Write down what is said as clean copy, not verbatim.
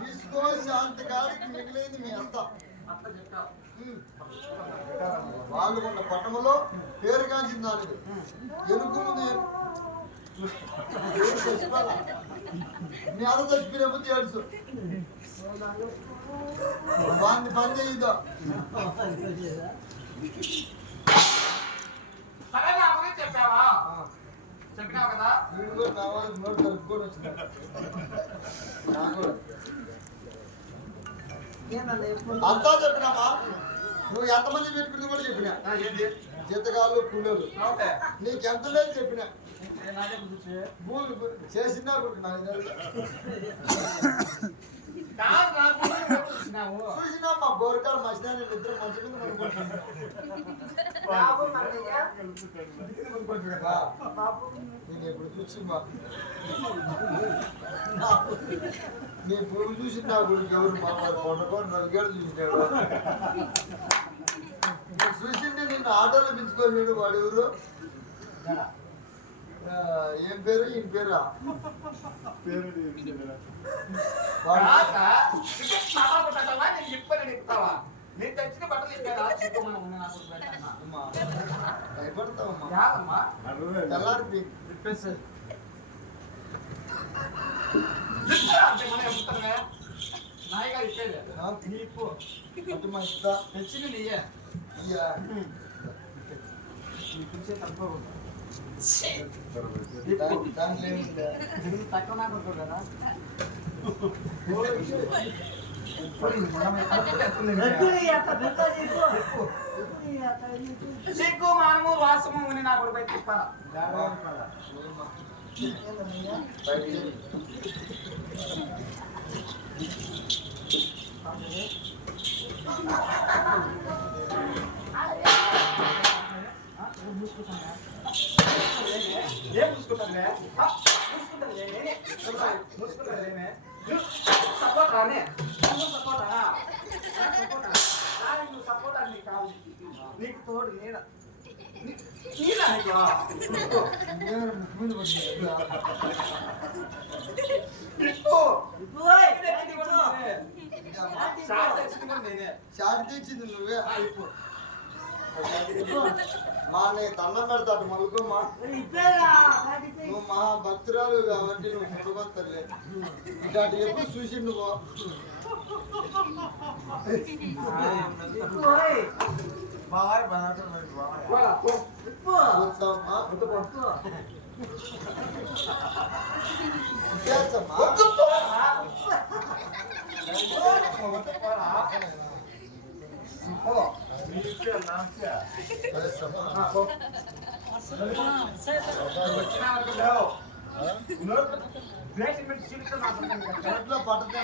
తీసుకో శాంతి గారికి మిగిలింది మీ అంతా వాళ్ళు ఉన్న పట్టణంలో పేరుగాంచిన దానికి ఎనుకు మీ అద చచ్చిపోయినప్పుడు తెలుసు వాడిని పని చేయదు చెప్పినావు కదా నా వాళ్ళు నోటు తరుపుకొని వచ్చింది అంతా చెప్పినామా నువ్వు ఎంతమంది పెట్టుకుంది కూడా చెప్పినా జీతగాళ్ళు కూలీలు నీకెంత లేదు చెప్పినా చేసినా చూసినా మా గోరకాలు మసిదాన్ని నిద్ర మంచి మీద నేను ఎప్పుడు చూసి నీ పురుగు చూసి నా గుడికి ఎవరు మా కొండకొని నలుగేళ్ళు చూసినాడు చూసింటే నిన్ను ఆటోలో పిలుచుకోలేడు వాడు ఎవరు ఏం పేరు ఈయన పేరా భయపడతావమ్మా తెల్లారి తెచ్చింది తక్కువ నాకు కదా సిగ్గు మానము వాసము అని నా కొడుకు చెప్పాలా ఏం చూసుకుంటాను సపోర్ట్ రానే సపోర్టా నువ్వు సపోర్ట్ అని కాదు నీకు తోడు నీడ షార్ట్ తెచ్చింది నువ్వే మా నేను దండం పెడతాడు మలుకోమ్మా నువ్వు మహా భక్తురాలు కాబట్టి నువ్వు సుఖపడతలే ఇట్లాంటి ఎప్పుడు చూసి నువ్వు పట్టదు